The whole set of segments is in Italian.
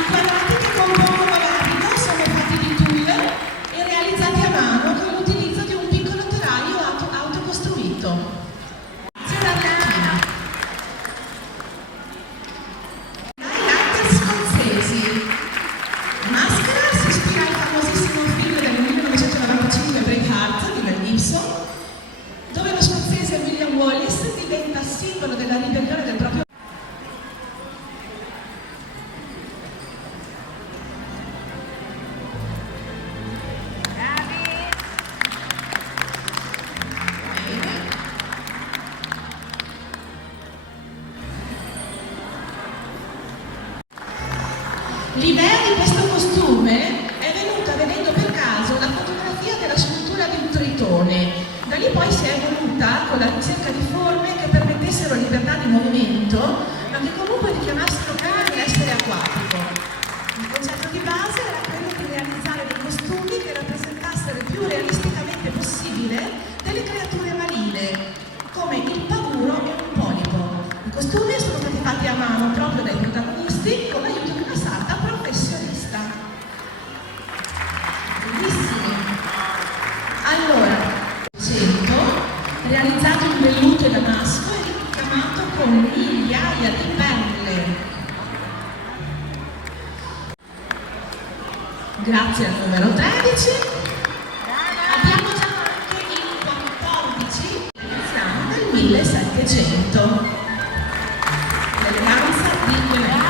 I quadrati che compongono l'abito sono fatti di tulle e realizzati a mano con l'utilizzo di un piccolo telaio autocostruito. Grazie all'Arlecchina. Highlighter scozzesi. La maschera si ispira al famosissimo film del 1995 Braveheart di Mel Gibson, dove lo scozzese William Wallace diventa simbolo della ribellione del proprio. L'idea di questo costume è venuta vedendo per caso la fotografia della scultura di un tritone. Da lì poi si è evoluta con la ricerca di forme che permettessero libertà di movimento, ma che comunque richiamassero prima l'essere acquatico. Il concetto di base era quello di realizzare dei costumi che rappresentassero il più realisticamente possibile delle creature marine, come il paguro e un polipo. I costumi sono stati fatti a mano proprio dai protagonisti con l'aiuto di una sarta professionista. Bellissimi! Allora, realizzato in velluto e damasco e ricamato con migliaia di perle. Grazie al numero 13. Abbiamo già anche il 14, iniziamo nel 1700. L'eleganza di Venezia.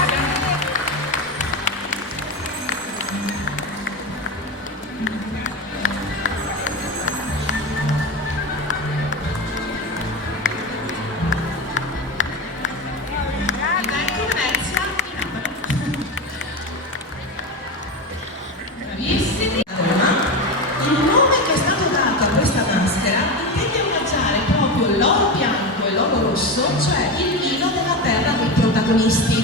Bravissimi! Il nome che è stato dato a questa maschera intende omaggiare proprio l'oro bianco e l'oro rosso, cioè il vino della terra dei protagonisti.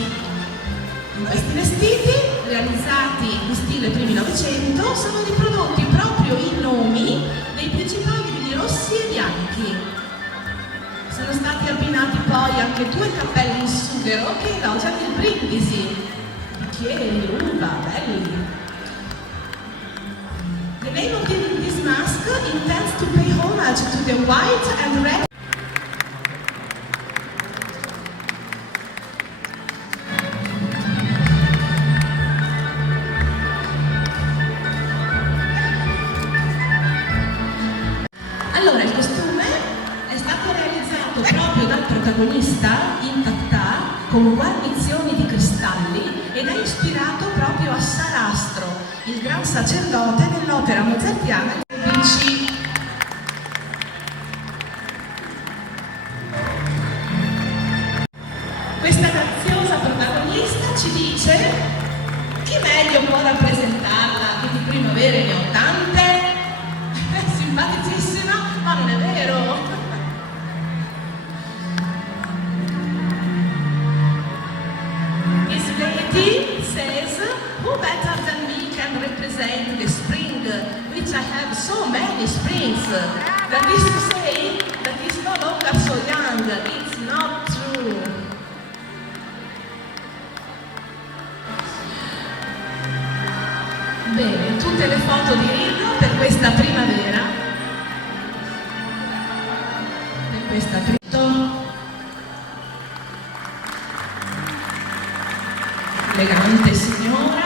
In questi vestiti, realizzati in stile primi Novecento, sono riprodotti proprio i nomi dei principali vini rossi e bianchi. Sono stati abbinati poi anche 2 cappelli in sughero che elogiano il brindisi. Bicchieri, uva, belli! The name of this mask intends to pay homage to the white and red. Allora, il costume è stato realizzato proprio dal protagonista in taffetà con guarnizioni di cristalli ed è ispirato proprio a Sarastro, il gran sacerdote dell'opera mozartiana di Vinci. Questa graziosa protagonista ci dice: chi meglio può rappresentarla, che di primavere ne ho tante? Simpaticissima, ma non è vero! This lady says, who better than me can represent the spring, which I have so many springs. That is to say, that is no longer so young, it's not true. Bene, tutte le foto di Ringo per questa primavera. Per questa primavera. Elegante signora.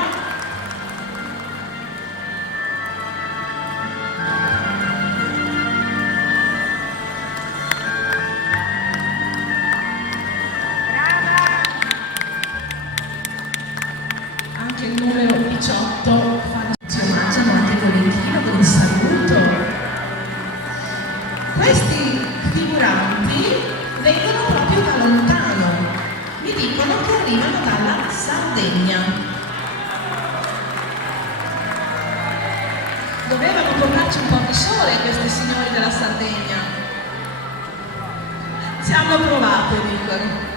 Anche il numero 18 ci omaggiano anche Valentino con il saluto. Questi figuranti vengono proprio da lontano. Mi dicono che arrivano dalla Sardegna. Dovevano portarci un po' di sole questi signori della Sardegna. Ci hanno provato, dicono.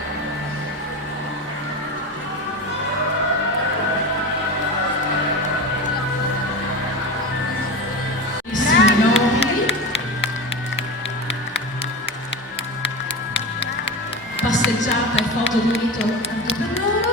Passeggiata e foto di rito anche per loro.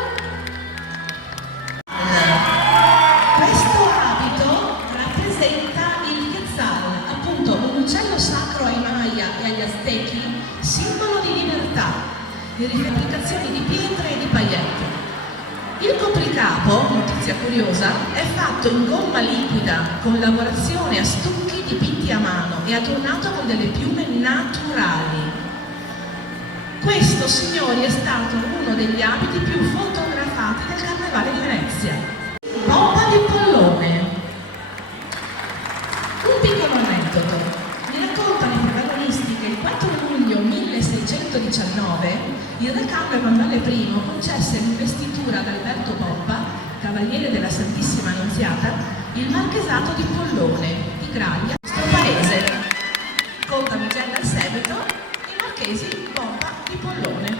Il copricapo, notizia curiosa, è fatto in gomma liquida con lavorazione a stucchi dipinti a mano e adornato con delle piume naturali. Questo, signori, è stato uno degli abiti più fotografati del Carnevale di Venezia. Bomba di Pollone. Un piccolo aneddoto. Mi raccontano i protagonisti che il 4 luglio 1619 il re Carlo Emanuele I concesse l'investitura ad Alberto Bomba, cavaliere della Santissima Annunziata, il marchesato di Pollone, di Graglia, nostro paese. Conta vicenda al seguito, i marchesi Bomba di Pollone.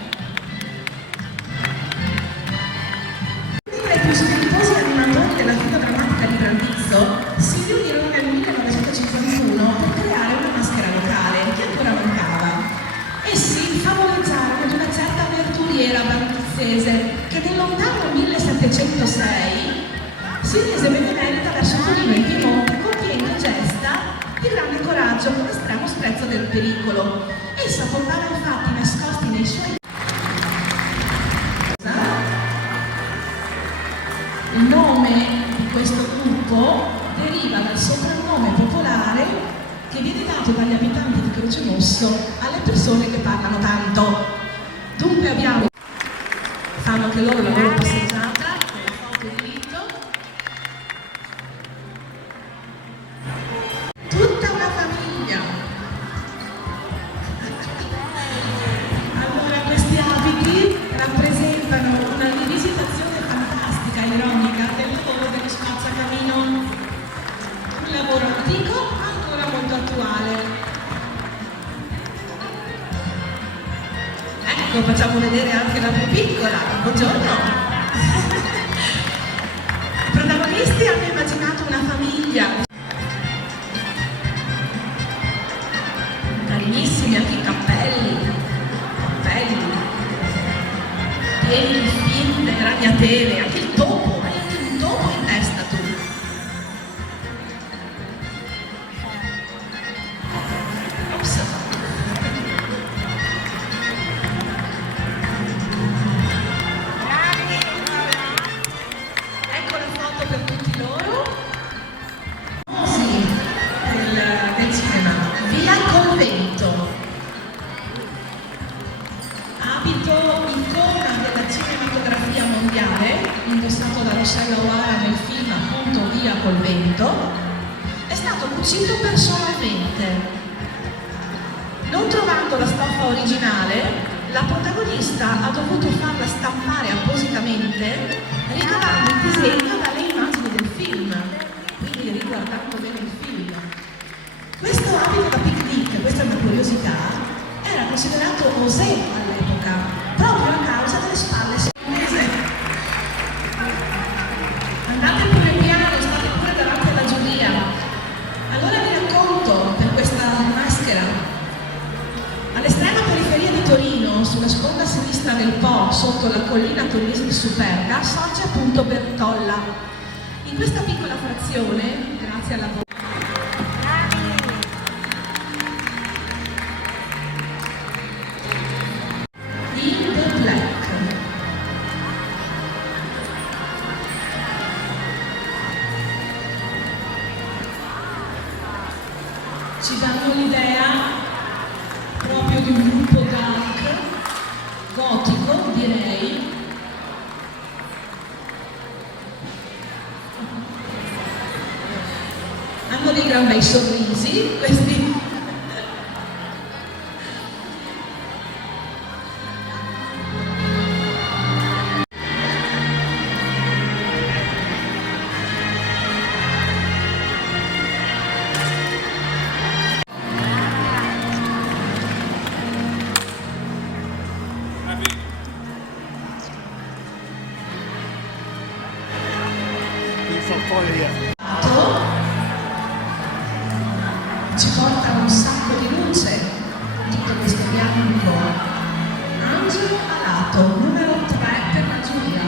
Uno tra i più spiritosi animatori della fila drammatica di Brandizzo si riunirono nel 1951 per creare una maschera locale che ancora mancava. Essi favoleggiarono di una certa avventuriera brandizzese che nel lontano 1706 si rese benemerita verso Torino in Piemonte compiendo gesta di grande coraggio con estremo sprezzo del pericolo. Essa portava infatti nascosti nei suoi... Il nome di questo gruppo deriva dal soprannome popolare che viene dato dagli abitanti di Crocemosso alle persone che parlano tanto. Dunque abbiamo... fanno anche loro la loro passeggiata con la foto di rito. Tutta una famiglia. Allora, questi abiti rappresentano una rivisitazione fantastica, ironica, del lavoro dello spazzacamino. Un lavoro antico, ma ancora molto attuale. Ecco, facciamo vedere anche la più piccola. Buongiorno. I protagonisti hanno immaginato una famiglia. Carinissimi anche i cappelli, pieni di finte, ragnatele, anche il topo, hai anche un topo in testa tu. Ops. Ecco la foto per tutti loro. Sì, del cinema. Via Convento. Abito icona della cinematografia mondiale, indossato da Rossella O'Hara nel film appunto Via col vento, è stato cucito personalmente. Non trovando la stoffa originale, la protagonista ha dovuto farla stampare appositamente, ricavando il disegno dalle immagini del film, quindi riguardando bene il film. Questo abito da picnic, questa è una curiosità, era considerato osé all'epoca, proprio a causa delle spalle siamese. Andate pure piano, state pure davanti alla giuria. Allora vi racconto per questa maschera. All'estrema periferia di Torino, sulla sponda sinistra del Po, sotto la collina torinese di Superga, sorge appunto Bertolla. In questa piccola frazione, grazie alla In the Black. Ci danno l'idea proprio di un gruppo dark, gotico direi. Hanno dei gran bei sorrisi, questi. Ci porta un sacco di luce, tutto questo bianco. Angelo Malato, numero 3 per la giuria.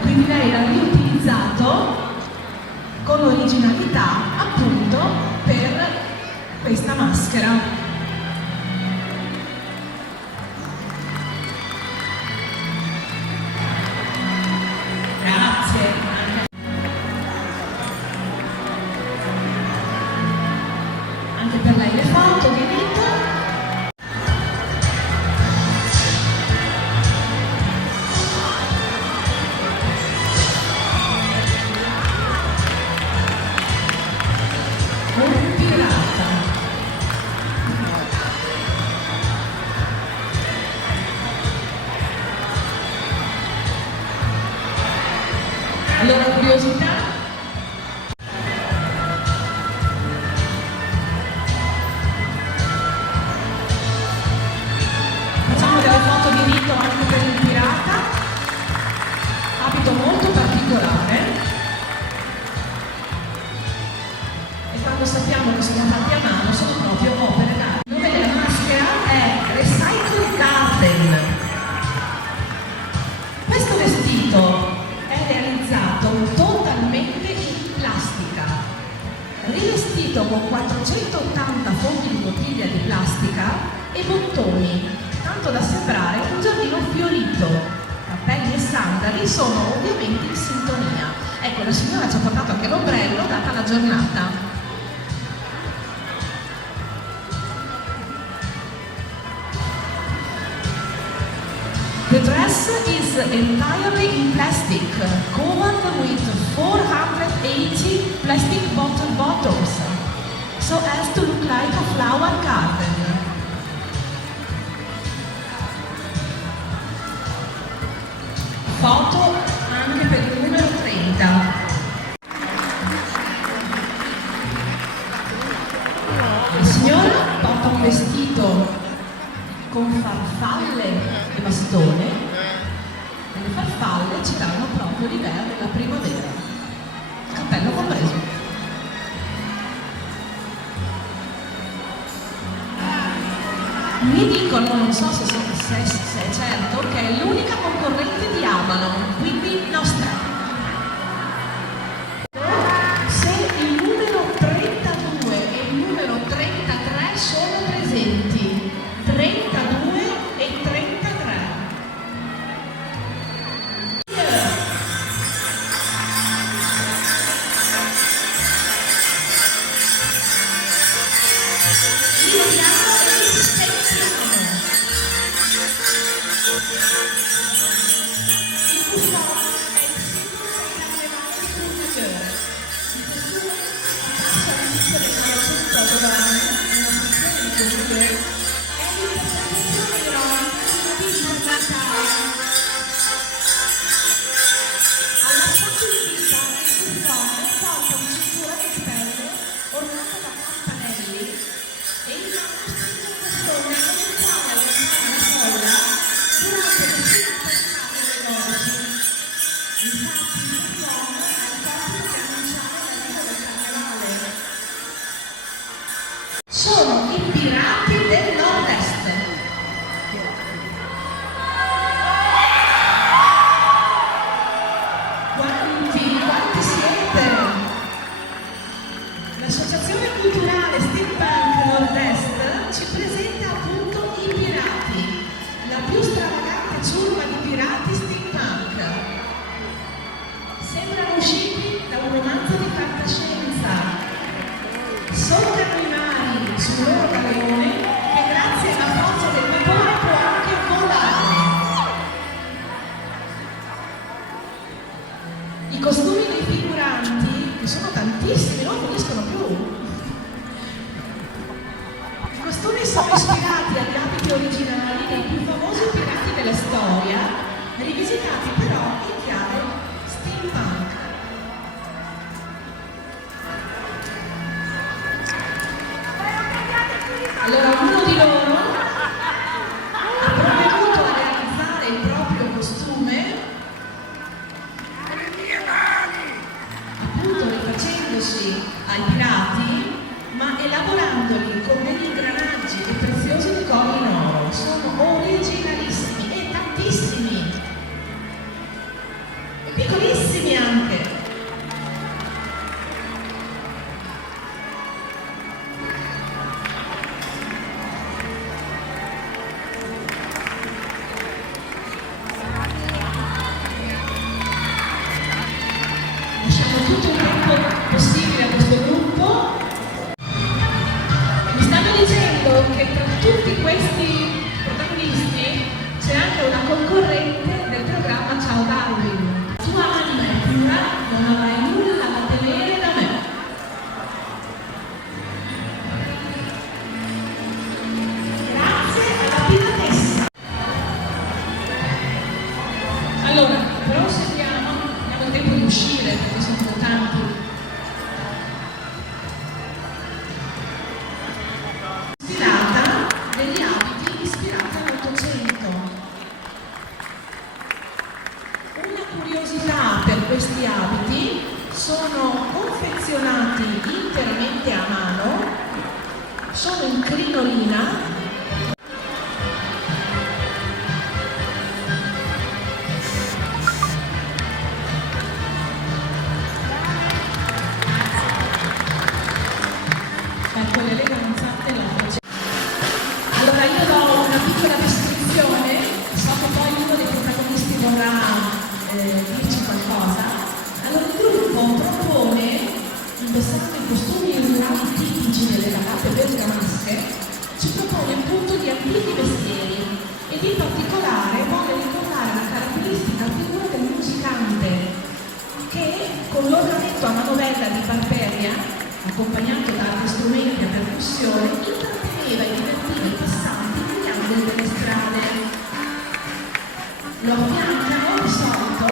Quindi lei l'ha riutilizzato con originalità appunto per questa maschera. Grazie. Anche per lei le foto, diritto. Un pirata. Allora, curiosità. Facciamo delle foto di rito anche per il pirata. Abito molto particolare. E quando sappiamo che sono fatti a mano sono proprio opere d'arte. Il nome della maschera è Recycle Garden. Questo vestito è realizzato totalmente in plastica, rivestito con 480 fondi di bottiglia di plastica e bottoni, tanto da sembrare un giardino fiorito. Cappelli e sandali sono ovviamente in sintonia. Ecco, la signora ci ha portato anche l'ombrello data la giornata. The dress is entirely in plastic, covered with 480 plastic bottle bottles, so as to look like a flower garden. Foto anche per il numero 30. La signora porta un vestito con farfalle e bastone, e le farfalle ci danno proprio l'idea della primavera, cappello compreso. Mi dicono, non so se è certo, che è l'unica concorrente di Avalon, quindi nostra. Se il numero 32 e il numero 33 sono presenti, 32 e 33. Li vogliamo e li rispettiamo. Il custode è il simbolo del carnevale di Courmayeur. Il costume passa all'inizio del Novecento a Dovranno, nella funzione di Courmayeur, è l'interpretazione ironica di una visita natale. Alla fattibilità il custode porta una cintura di pelle ornata da campanelli e il mano stringe un bastone con il quale allontana la folla durante le festività delle nozze. Infatti il uomo è il corpo per annunciare l'arrivo del carnevale. Sono i pirati del nord-est. Quanti siete? L'associazione culturale Steampunk Nord-Est ci presenta appunto i pirati, la più stravagante ciurma di pirati steampunk. Sembrano usciti da un romanzo di fantascienza. Solcano i mari sul loro galeone che grazie alla forza del motore può anche volare. I costumi dei figuranti, che sono tantissimi, non finiscono più. I costumi sono ispirati agli abiti originali dei più famosi pirati della storia, rivisitati però in chiave steampunk. Allora uno di loro ha provveduto a realizzare il proprio costume, appunto rifacendosi ai pirati, ma elaborandoli con degli ingranaggi e preziosi decori in oro. Sono originalissimi e tantissimi, e piccolissimi anche. Lasciamo tutto il tempo possibile a questo gruppo. Mi stanno dicendo che tra tutti questi protagonisti c'è anche una concorrente del programma Ciao Darwin. La tua anima è pura, non avrai nulla da temere da me. Grazie alla piratessa. Allora, però seguiamo, abbiamo il tempo di uscire perché sono tanti. Stilata degli abiti ispirati all'Ottocento. Una curiosità per questi abiti: sono confezionati interamente a mano, sono in crinolina. Ecco l'eleganza dell'Ottocento. Allora io do una piccola descrizione, so che poi uno dei protagonisti vorrà dirci qualcosa. Allora il gruppo propone, indossando i costumi rurali tipici delle ragazze bergamasche, ci propone appunto di antichi mestieri ed in particolare vuole ricordare la caratteristica figura del musicante che con l'ornamento a manovella di Barberia, accompagnato da altri strumenti a percussione, intratteneva e divertiva i passanti negli angoli delle strade. Lo affiancano di solito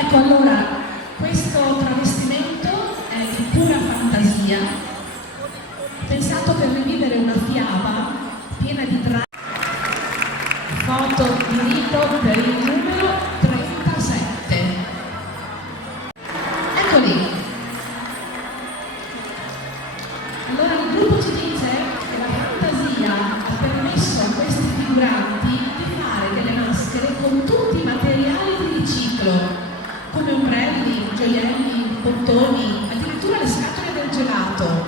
Ecco, allora, questo travestimento è di pura fantasia, pensato per rivivere una fiaba piena di foto di rito per il numero 37. Eccoli. Allora il gruppo ci dice che la fantasia ha permesso a questi figuranti di fare delle maschere con tutti i materiali di riciclo, come ombrelli, gioielli, bottoni, addirittura le scatole del gelato.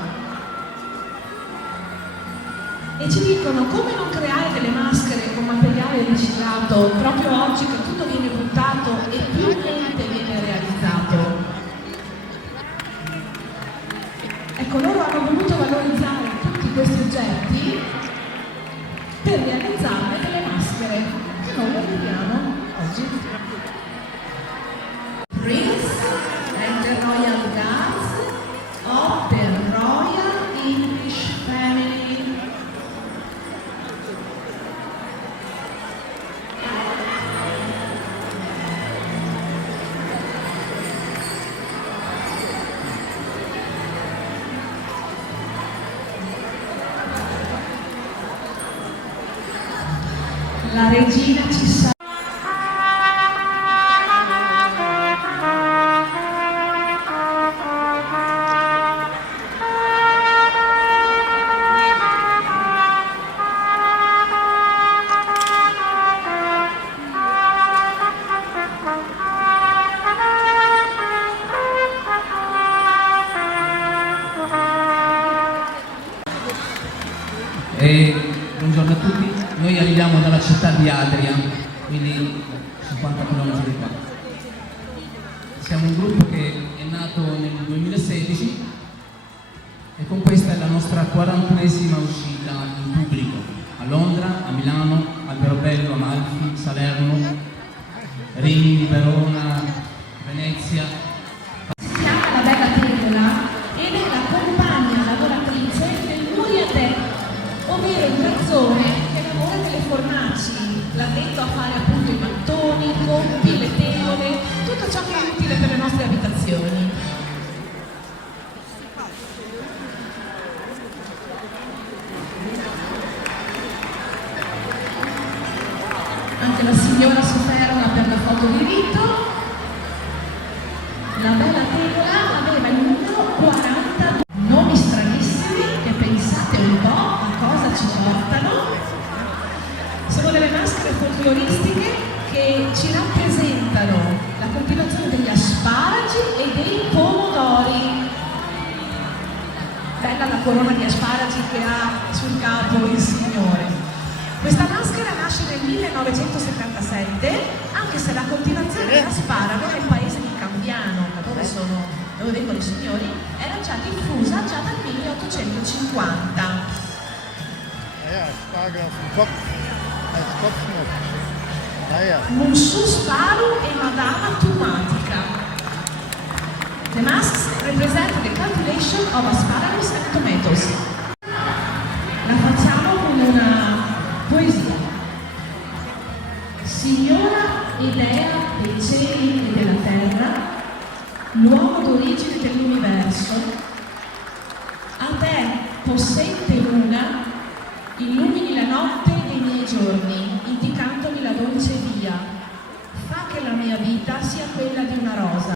E ci dicono come non creare delle maschere con materiale riciclato proprio oggi che tutto viene buttato e più niente viene realizzato. Ecco, loro hanno voluto valorizzare tutti questi oggetti per realizzarne delle maschere che noi vediamo oggi. Prince and the Royal Guards of the Royal English Family. La regina ci sa. Buongiorno a tutti, noi arriviamo dalla città di Adria, quindi 50 km di qua. Siamo un gruppo che è nato nel 2016 e con questa è la nostra 41esima uscita in pubblico, a Londra, a Milano, Alberobello, Amalfi, Salerno, Rimini, Verona, Venezia. Si chiama La Bella Tegola ed è la compagna lavoratrice del Muriatè, ovvero il garzone che lavora nelle fornaci, l'addetto a fare appunto i mattoni, i coppi, le tegole, tutto ciò che è utile per le nostre abitazioni. Anche la signora si ferma per la foto di rito. La Bella Tegola aveva il numero 42. Nomi stranissimi che pensate un po' a cosa ci portano. Sono delle maschere folcloristiche che ci rappresentano la coltivazione degli asparagi e dei pomodori. Bella la corona di asparagi che ha sul capo il signore. Questa maschera nasce nel 1977, anche se la coltivazione dell'asparago nel paese di Cambiano, da dove vengono i signori, era già diffusa già dal 1850. Monsieur Sparrow e Madama Tumatica. The masks represent the cultivation of asparagus and tomatoes. La facciamo con una poesia. Signora idea dei cieli e della terra, l'uomo d'origine dell'universo, a te, possente luna, illumini la notte dei miei giorni, indicandomi la dolce via. Fa che la mia vita sia quella di una rosa.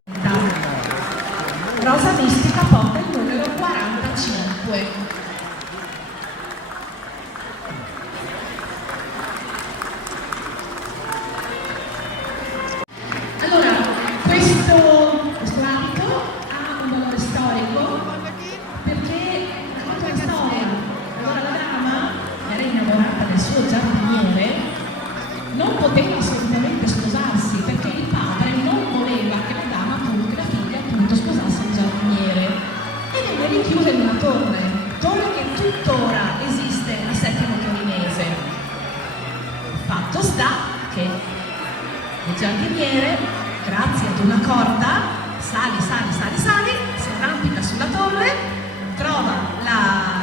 Rosa mistica porta il numero 45. Questo abito ha un valore storico perché racconta la storia. Allora la dama era innamorata del suo giardiniere, non poteva assolutamente sposarsi perché il padre non voleva che la dama, appunto, che la figlia appunto sposasse il giardiniere, e venne rinchiusa in una torre che tuttora esiste a Settimo Torinese. Fatto sta che il giardiniere, grazie ad una corda, sali, si arrampica sulla torre, trova la...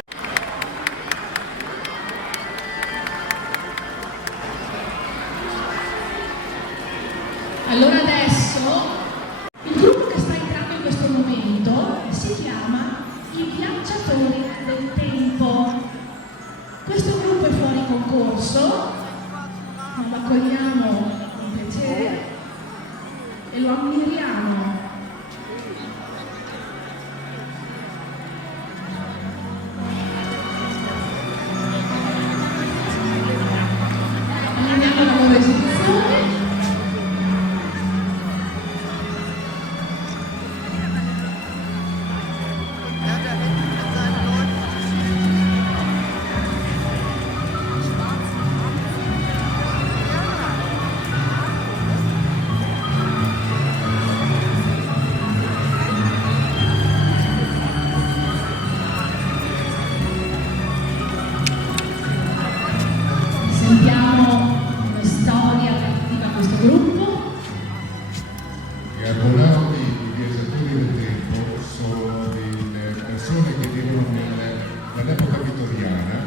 Allora adesso percorso, ma lo accogliamo con piacere e lo ammiriamo. Ammiriamo la nuova esibizione. Sentiamo una storia relativa a questo gruppo. Gli argonauti, i viaggiatori del tempo, sono delle persone che vivono nell'epoca vittoriana,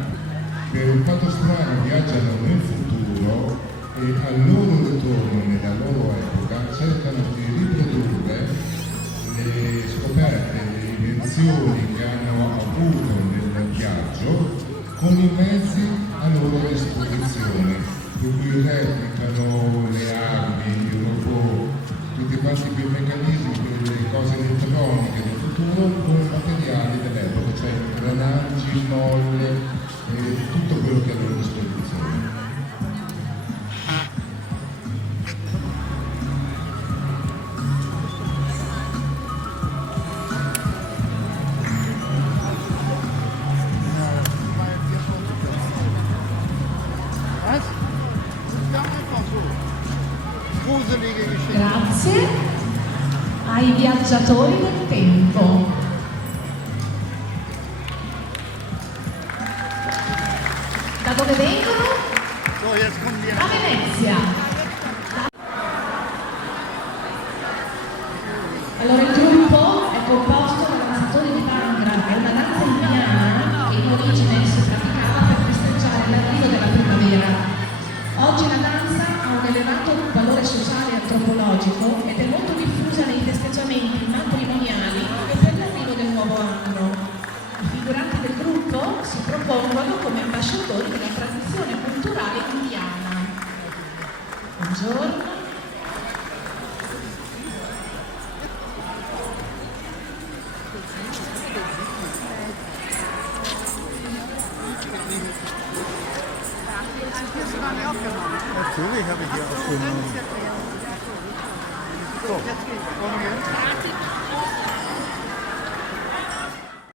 per un fatto strano viaggiano nel futuro e al loro ritorno nella loro epoca cercano di riprodurre le scoperte, le invenzioni che hanno avuto nel viaggio con i mezzi a loro disposizione, per cui replicano le armi, i robot, tutti quanti quei meccanismi, quelle cose elettroniche del futuro con materiali dell'epoca, cioè ingranaggi, molle e tutto quello che è a loro disposizione. Grazie ai viaggiatori del tempo. Da dove vengono? Da Venezia. Allora il gruppo è composto da danzatori di Bhangra, è una danza indiana che in origine si praticava per festeggiare l'arrivo della primavera. Oggi la danza ha un elevato valore sociale e antropologico ed è molto diffusa nei festeggiamenti matrimoniali e per l'arrivo del nuovo anno. I figuranti del gruppo si propongono come ambasciatori della tradizione culturale indiana. Buongiorno. Natürlich habe ich die aufgenommen. So, komm hier.